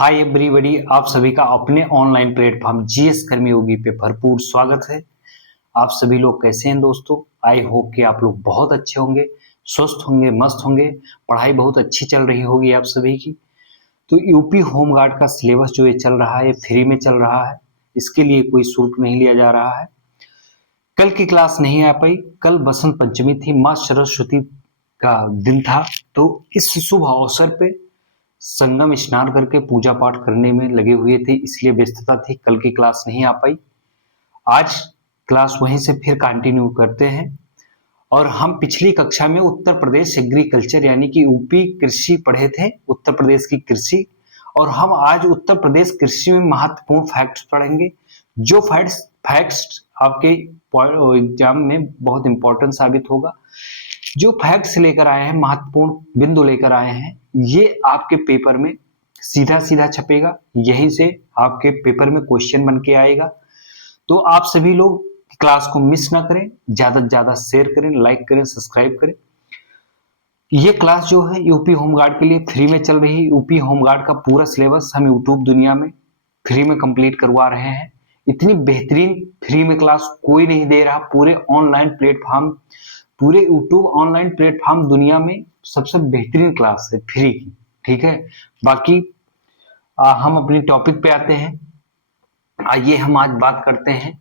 Hi everybody, आप सभी का अपने ऑनलाइन प्लेटफॉर्म जीएस कर्मयोगी पे भरपूर स्वागत है। आप सभी लोग कैसे हैं दोस्तों? आई होप कि आप लोग बहुत अच्छे होंगे, स्वस्थ होंगे, मस्त होंगे। पढ़ाई बहुत अच्छी चल रही होगी आप सभी की। तो यूपी होमगार्ड का सिलेबस जो ये चल रहा है, ये फ्री में चल रहा है। इसके लिए कोई शुल्क नहीं लिया जा रहा है। कल की क्लास नहीं आ पाई, कल बसंत पंचमी थी, माँ सरस्वती का दिन था। तो इस शुभ अवसर पे संगम स्नान करके पूजा पाठ करने में लगे हुए थे, इसलिए व्यस्तता थी, कल की क्लास नहीं आ पाई। आज क्लास वहीं से फिर कंटिन्यू करते हैं। और हम पिछली कक्षा में उत्तर प्रदेश एग्रीकल्चर यानी कि यूपी कृषि पढ़े थे, उत्तर प्रदेश की कृषि। और हम आज उत्तर प्रदेश कृषि में महत्वपूर्ण फैक्ट्स पढ़ेंगे। जो फैक्ट्स फैक्ट्स आपके एग्जाम में बहुत इंपॉर्टेंट साबित होगा। जो फैक्ट्स लेकर आए हैं, महत्वपूर्ण बिंदु लेकर आए हैं, ये आपके पेपर में सीधा सीधा छपेगा। यहीं से आपके पेपर में क्वेश्चन बन के आएगा। तो आप सभी लोग क्लास को मिस ना करें, ज्यादा से ज्यादा शेयर करें, लाइक करें, सब्सक्राइब करें। ये क्लास जो है यूपी होमगार्ड के लिए फ्री में चल रही है। यूपी होमगार्ड का पूरा सिलेबस हम यूट्यूब दुनिया में फ्री में कंप्लीट करवा रहे हैं। इतनी बेहतरीन फ्री में क्लास कोई नहीं दे रहा। पूरे यूट्यूब ऑनलाइन प्लेटफॉर्म दुनिया में सबसे बेहतरीन क्लास है फ्री की। ठीक है, बाकी हम अपनी टॉपिक पे आते हैं। आइए हम आज बात करते हैं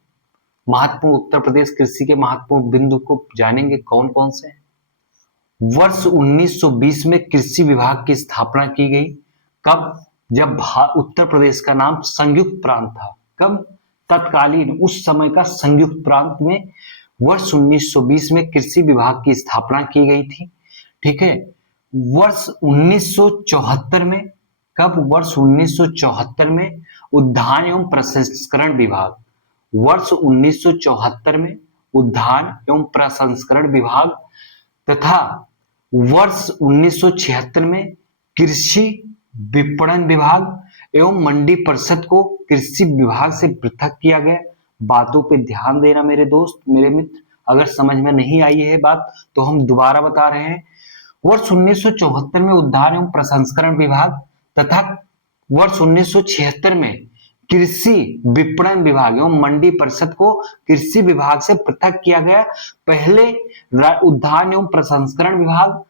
महत्वपूर्ण उत्तर प्रदेश कृषि के महत्वपूर्ण बिंदु को जानेंगे कौन कौन से हैं। वर्ष 1920 में कृषि विभाग की स्थापना की गई। कब? जब उत्तर प्रदेश का नाम संयुक्त प्रांत था। कब? तत्कालीन उस समय का संयुक्त प्रांत में वर्ष 1920 में कृषि विभाग की स्थापना की गई थी। ठीक है, वर्ष 1974 में, कब? वर्ष 1974 में उद्यान एवं प्रसंस्करण विभाग, वर्ष 1974 में उद्यान एवं प्रसंस्करण विभाग तथा वर्ष 1976 में कृषि विपणन विभाग एवं मंडी परिषद को कृषि विभाग से पृथक किया गया। बातों पे ध्यान देना मेरे दोस्त, मेरे मित्र। अगर समझ में नहीं आई है बात तो हम दोबारा बता रहे हैं। वर्ष 1974 में उद्यान एवं प्रसंस्करण विभाग तथा वर्ष 1976 में कृषि विपणन विभाग एवं मंडी परिषद को कृषि विभाग से पृथक किया गया। पहले उद्यान एवं प्रसंस्करण विभाग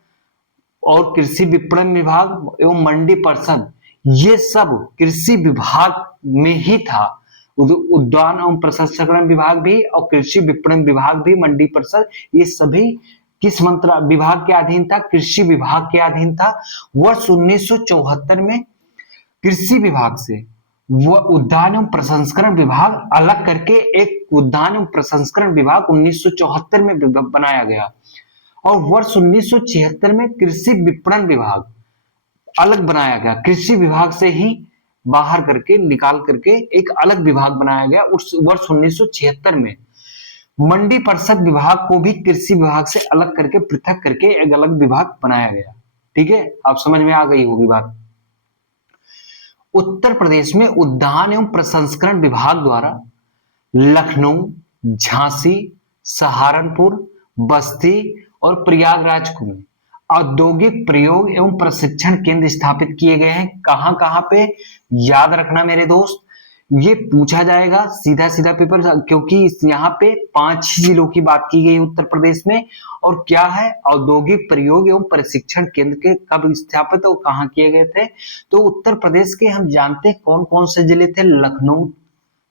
और कृषि विपणन विभाग एवं मंडी परिषद, ये सब कृषि विभाग में ही था। उद्यान एवं प्रसंस्करण विभाग भी और कृषि विपणन विभाग भी, मंडी परिषद, ये सभी किस विभाग के अधीन था? कृषि विभाग के अधीन था। वर्ष 1974 में कृषि विभाग से वो उद्यान एवं प्रसंस्करण विभाग अलग करके एक उद्यान एवं प्रसंस्करण विभाग 1974 में बनाया गया। और वर्ष 1976 में कृषि विपणन विभाग अलग बनाया गया। कृषि विभाग से ही बाहर करके निकाल करके एक अलग विभाग बनाया गया उस वर्ष 1976 में। मंडी परिषद विभाग को भी कृषि विभाग से अलग करके, पृथक करके एक अलग विभाग बनाया गया। ठीक है, आप समझ में आ गई होगी बात। उत्तर प्रदेश में उद्यान एवं प्रसंस्करण विभाग द्वारा लखनऊ, झांसी, सहारनपुर, बस्ती और प्रयागराज में औद्योगिक प्रयोग एवं प्रशिक्षण केंद्र स्थापित किए गए हैं। कहां कहां पे? याद रखना मेरे दोस्त, ये पूछा जाएगा सीधा सीधा पेपर, क्योंकि यहाँ पे 5 जिलों की बात की गई उत्तर प्रदेश में। और क्या है? औद्योगिक प्रयोग एवं प्रशिक्षण केंद्र के कब स्थापित और कहाँ किए गए थे? तो उत्तर प्रदेश के हम जानते हैं कौन कौन से जिले थे? लखनऊ,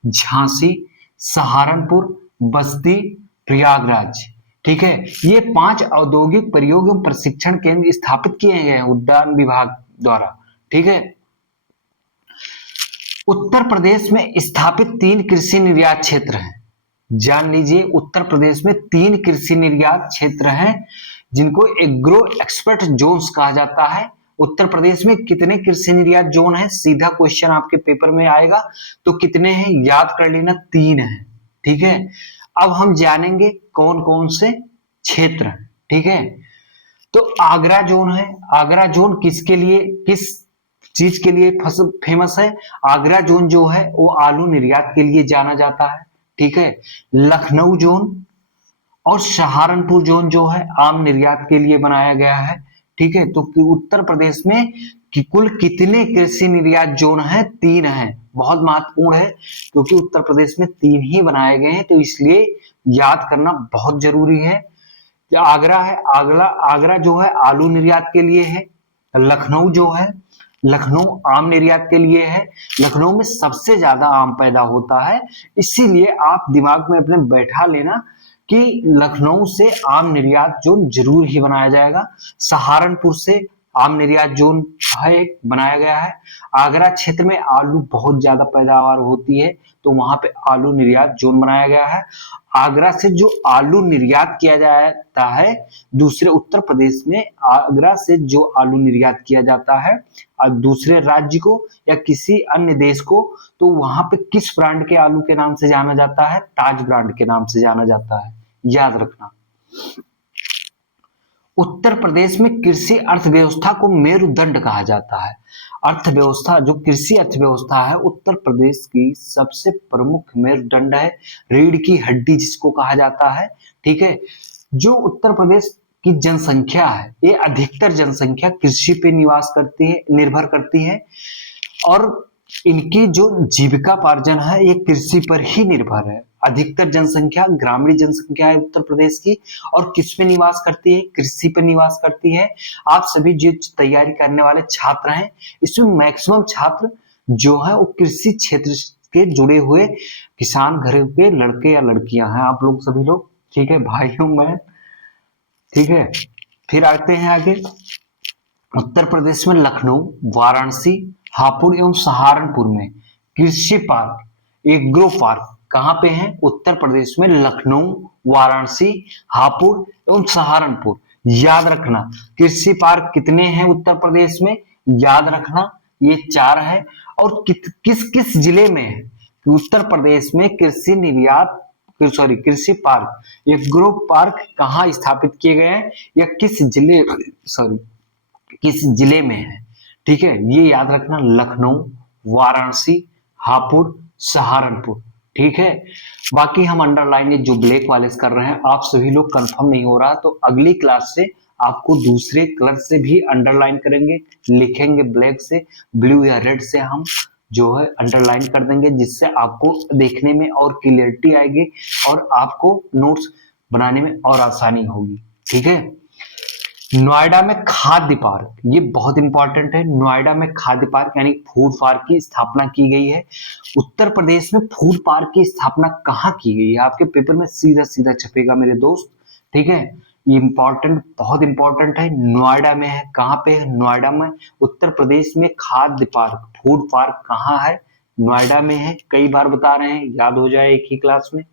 झांसी, सहारनपुर, बस्ती, प्रयागराज। ठीक है, ये 5 औद्योगिक प्रयोग एवं प्रशिक्षण केंद्र स्थापित किए गए हैं उद्यान विभाग द्वारा। ठीक है, उत्तर प्रदेश में स्थापित 3 कृषि निर्यात क्षेत्र हैं। जान लीजिए, उत्तर प्रदेश में 3 कृषि निर्यात क्षेत्र हैं जिनको एग्रो एक्सपर्ट जोन्स कहा जाता है। उत्तर प्रदेश में कितने कृषि निर्यात जोन है? सीधा क्वेश्चन आपके पेपर में आएगा। तो कितने हैं? याद कर लेना, 3 है। ठीक है, अब हम जानेंगे कौन कौन से क्षेत्र हैं। ठीक है, तो आगरा जोन है। आगरा जोन किसके लिए, किस चीज के लिए फेमस है? आगरा जोन जो है वो आलू निर्यात के लिए जाना जाता है। ठीक है, लखनऊ जोन और सहारनपुर जोन जो है आम निर्यात के लिए बनाया गया है। ठीक है, तो उत्तर प्रदेश में कि कुल कितने कृषि निर्यात जोन है? 3 है। बहुत महत्वपूर्ण है क्योंकि उत्तर प्रदेश में 3 ही बनाए गए हैं, तो इसलिए याद करना बहुत जरूरी है। आगरा है, आगरा जो है आलू निर्यात के लिए है। लखनऊ जो है, लखनऊ आम निर्यात के लिए है। लखनऊ में सबसे ज्यादा आम पैदा होता है, इसीलिए आप दिमाग में अपने बैठा लेना कि लखनऊ से आम निर्यात जोन जरूर ही बनाया जाएगा। सहारनपुर से आम निर्यात जोन है बनाया गया है। आगरा क्षेत्र में आलू बहुत ज्यादा पैदावार होती है, तो वहां पे आलू निर्यात जोन बनाया गया है। आगरा से जो आलू निर्यात किया जाता है दूसरे उत्तर प्रदेश में, आगरा से जो आलू निर्यात किया जाता है दूसरे राज्य को या किसी अन्य देश को, तो वहां पे किस ब्रांड के आलू के नाम से जाना जाता है? ताज ब्रांड के नाम से जाना जाता है, याद रखना। उत्तर प्रदेश में कृषि अर्थव्यवस्था को मेरुदंड कहा जाता है। अर्थव्यवस्था, जो कृषि अर्थव्यवस्था है उत्तर प्रदेश की सबसे प्रमुख मेरुदंड है, रीढ़ की हड्डी जिसको कहा जाता है। ठीक है, जो उत्तर प्रदेश की जनसंख्या है, ये अधिकतर जनसंख्या कृषि पे निवास करती है, निर्भर करती है, और इनकी जो जीविकापार्जन है ये कृषि पर ही निर्भर है। अधिकतर जनसंख्या ग्रामीण जनसंख्या है उत्तर प्रदेश की, और किस पे निवास करती है? कृषि पर निवास करती है। आप सभी जो तैयारी करने वाले छात्र हैं, इसमें मैक्सिमम छात्र जो है वो कृषि क्षेत्र के जुड़े हुए किसान घर के लड़के या लड़कियां हैं, आप लोग सभी लोग। ठीक है भाइयों, मैं ठीक है। फिर आते हैं आगे। उत्तर प्रदेश में लखनऊ, वाराणसी, हापुड़ एवं सहारनपुर में कृषि पार्क, एग्रो पार्क कहाँ पे है? उत्तर प्रदेश में लखनऊ, वाराणसी, हापुड़ एवं सहारनपुर। याद रखना कृषि पार्क कितने हैं उत्तर प्रदेश में? याद रखना ये 4 है। और किस किस जिले में है? उत्तर प्रदेश में कृषि निर्यात कृषि पार्क, एग्रो पार्क कहाँ स्थापित किए गए हैं या किस जिले में है? ठीक है, ये याद रखना, लखनऊ, वाराणसी, हापुड़, सहारनपुर। ठीक है, बाकी हम अंडरलाइन जो ब्लैक वाले कर रहे हैं, आप सभी लोग कंफर्म नहीं हो रहा तो अगली क्लास से आपको दूसरे कलर से भी अंडरलाइन करेंगे, लिखेंगे ब्लैक से, ब्लू या रेड से हम जो है अंडरलाइन कर देंगे, जिससे आपको देखने में और क्लियरिटी आएगी और आपको नोट्स बनाने में और आसानी होगी। ठीक है, नोएडा में खाद्य पार्क, ये बहुत इंपॉर्टेंट है। नोएडा में खाद्य पार्क यानी फूड पार्क की स्थापना की गई है। उत्तर प्रदेश में फूड पार्क की स्थापना कहाँ की गई है? आपके पेपर में सीधा सीधा छपेगा मेरे दोस्त। ठीक है, ये इंपॉर्टेंट, बहुत इंपॉर्टेंट है। नोएडा में है, कहाँ पे है? नोएडा में। उत्तर प्रदेश में खाद्य पार्क, फूड पार्क कहाँ है? नोएडा में है। कई बार बता रहे हैं, याद हो जाए एक ही क्लास में।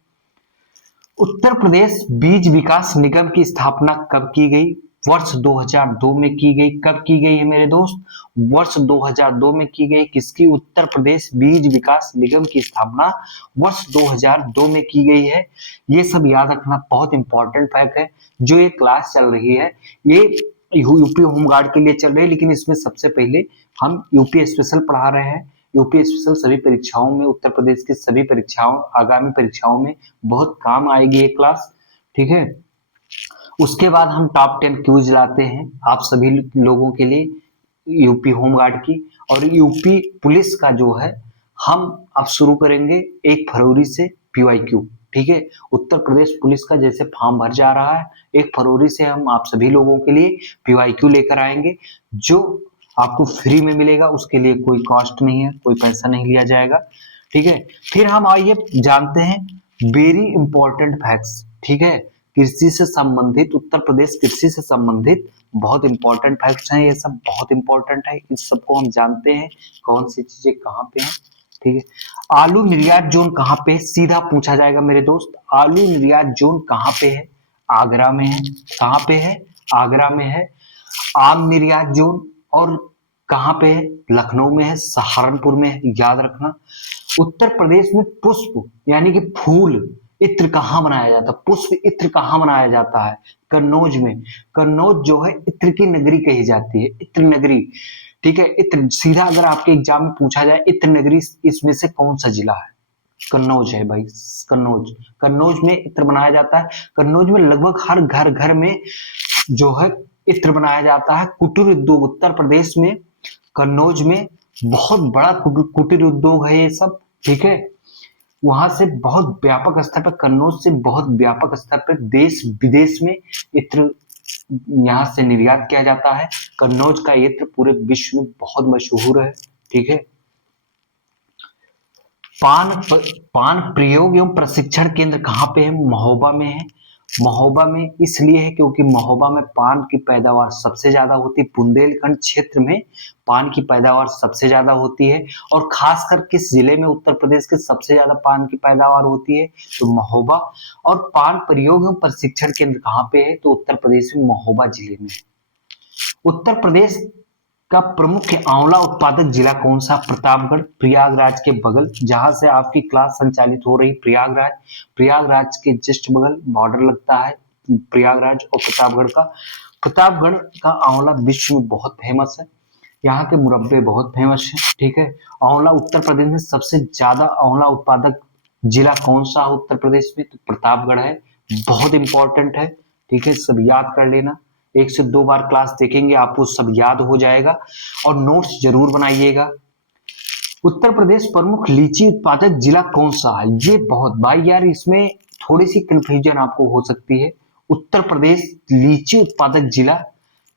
उत्तर प्रदेश बीज विकास निगम की स्थापना कब की गई? वर्ष 2002 में की गई। कब की गई है मेरे दोस्त? वर्ष 2002 में की गई। किसकी? उत्तर प्रदेश बीज विकास निगम की स्थापना वर्ष 2002 में की गई है। ये सब याद रखना, बहुत इंपॉर्टेंट फैक्ट है। जो ये क्लास चल रही है ये यूपी होमगार्ड के लिए चल रही है, लेकिन इसमें सबसे पहले हम यूपी स्पेशल पढ़ा रहे हैं। यूपी स्पेशल सभी परीक्षाओं में, उत्तर प्रदेश की सभी परीक्षाओं, आगामी परीक्षाओं में बहुत काम आएगी ये क्लास। ठीक है, उसके बाद हम टॉप 10 क्यूज लाते हैं आप सभी लोगों के लिए यूपी होमगार्ड की, और यूपी पुलिस का जो है हम अब शुरू करेंगे 1 फरवरी से पीवाईक्यू। ठीक है, उत्तर प्रदेश पुलिस का जैसे फॉर्म भर जा रहा है, 1 फरवरी से हम आप सभी लोगों के लिए पीवाईक्यू लेकर आएंगे, जो आपको फ्री में मिलेगा। उसके लिए कोई कॉस्ट नहीं है, कोई पैसा नहीं लिया जाएगा। ठीक है, फिर हम आइए जानते हैं वेरी इंपॉर्टेंट फैक्ट्स। ठीक है, कृषि से संबंधित, उत्तर प्रदेश कृषि से संबंधित बहुत इंपॉर्टेंट फैक्ट्स हैं, ये सब बहुत इंपॉर्टेंट है, इस सबको हम जानते हैं कौन सी चीजें कहाँ पे हैं। ठीक है, आलू निर्यात जोन कहाँ पे? सीधा पूछा जाएगा मेरे दोस्त, आलू निर्यात जोन कहाँ पे है? आगरा में है। कहाँ पे है? आगरा में है। आम निर्यात जोन और कहाँ पे है? लखनऊ में है, सहारनपुर में है, याद रखना। उत्तर प्रदेश में पुष्प यानी कि फूल इत्र कहाँ बनाया जाता है? पुष्प इत्र कहाँ बनाया जाता है? कन्नौज में। कन्नौज जो है इत्र की नगरी कही जाती है, इत्र नगरी। ठीक है, इत्र सीधा अगर आपके एग्जाम में पूछा जाए इत्र नगरी इसमें से कौन सा जिला है? कन्नौज है भाई, कन्नौज। कन्नौज में इत्र बनाया जाता है। कन्नौज में लगभग हर घर घर में जो है इत्र बनाया जाता है। कुटीर उद्योग उत्तर प्रदेश में कन्नौज में बहुत बड़ा कुटीर उद्योग है ये सब, ठीक है। वहां से बहुत व्यापक स्तर पर, कन्नौज से बहुत व्यापक स्तर पर देश विदेश में इत्र यहाँ से निर्यात किया जाता है। कन्नौज का इत्र पूरे विश्व में बहुत मशहूर है, ठीक है। पान प्रयोग एवं प्रशिक्षण केंद्र कहाँ पे है? महोबा में है। महोबा में इसलिए है क्योंकि महोबा में पान की पैदावार सबसे ज्यादा होती है। बुंदेलखंड क्षेत्र में पान की पैदावार सबसे ज्यादा होती है। और खासकर किस जिले में उत्तर प्रदेश के सबसे ज्यादा पान की पैदावार होती है? तो महोबा। और पान प्रयोग एवं प्रशिक्षण केंद्र कहाँ पे है? तो उत्तर प्रदेश में महोबा जिले में। उत्तर प्रदेश का प्रमुख आंवला उत्पादक जिला कौन सा? प्रतापगढ़, प्रयागराज के बगल, जहां से आपकी क्लास संचालित हो रही प्रयागराज। प्रयागराज के जस्ट बगल बॉर्डर लगता है प्रयागराज और प्रतापगढ़ का। प्रतापगढ़ का आंवला विश्व में बहुत फेमस है। यहाँ के मुरब्बे बहुत फेमस है, ठीक है। आंवला उत्तर प्रदेश में सबसे ज्यादा आंवला उत्पादक जिला कौन सा है उत्तर प्रदेश में? तो प्रतापगढ़ है। बहुत इंपॉर्टेंट है, ठीक है, सब याद कर लेना। 1 से 2 बार क्लास देखेंगे आपको सब याद हो जाएगा। और नोट्स जरूर बनाइएगा। उत्तर प्रदेश प्रमुख लीची उत्पादक जिला कौन सा है? ये बहुत भाई यार, इसमें थोड़ी सी कंफ्यूजन आपको हो सकती है। उत्तर प्रदेश लीची उत्पादक जिला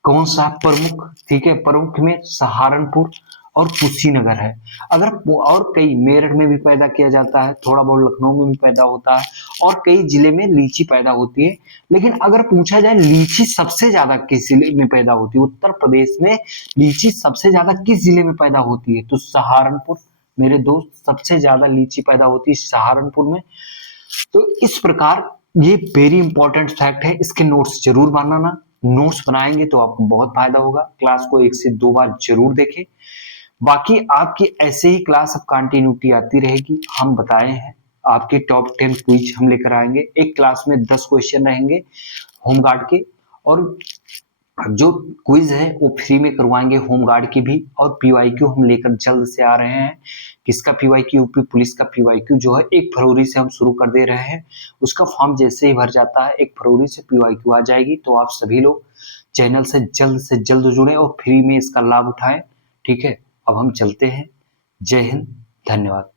कौन सा प्रमुख? ठीक है, प्रमुख में सहारनपुर और कुशीनगर है। अगर और कई मेरठ में भी पैदा किया जाता है, थोड़ा बहुत लखनऊ में भी पैदा होता है, और कई जिले में लीची पैदा होती है। लेकिन अगर पूछा जाए लीची सबसे ज्यादा किस जिले में पैदा होती है, उत्तर प्रदेश में लीची सबसे ज्यादा किस जिले में पैदा होती है? तो सहारनपुर मेरे दोस्त, सबसे ज्यादा लीची पैदा होती है सहारनपुर में। तो इस प्रकार ये वेरी इंपॉर्टेंट फैक्ट है, इसके नोट्स जरूर बनाना। नोट्स बनाएंगे तो आपको बहुत फायदा होगा। क्लास को 1 से 2 बार जरूर देखें। बाकी आपकी ऐसे ही क्लास अब कंटिन्यूटी आती रहेगी। हम बताए हैं आपके टॉप 10 क्विज हम लेकर आएंगे। एक क्लास में 10 क्वेश्चन रहेंगे होमगार्ड के, और जो क्विज है वो फ्री में करवाएंगे होमगार्ड की भी। और पीवाईक्यू हम लेकर जल्द से आ रहे हैं। किसका पीवाईक्यू? यूपी पुलिस का पीवाईक्यू जो है 1 फरवरी से हम शुरू कर दे रहे हैं। उसका फॉर्म जैसे ही भर जाता है 1 फरवरी से पीवाईक्यू आ जाएगी। तो आप सभी लोग चैनल से जल्द जुड़े और फ्री में इसका लाभ उठाएं, ठीक है। अब हम चलते हैं। जय हिंद, धन्यवाद।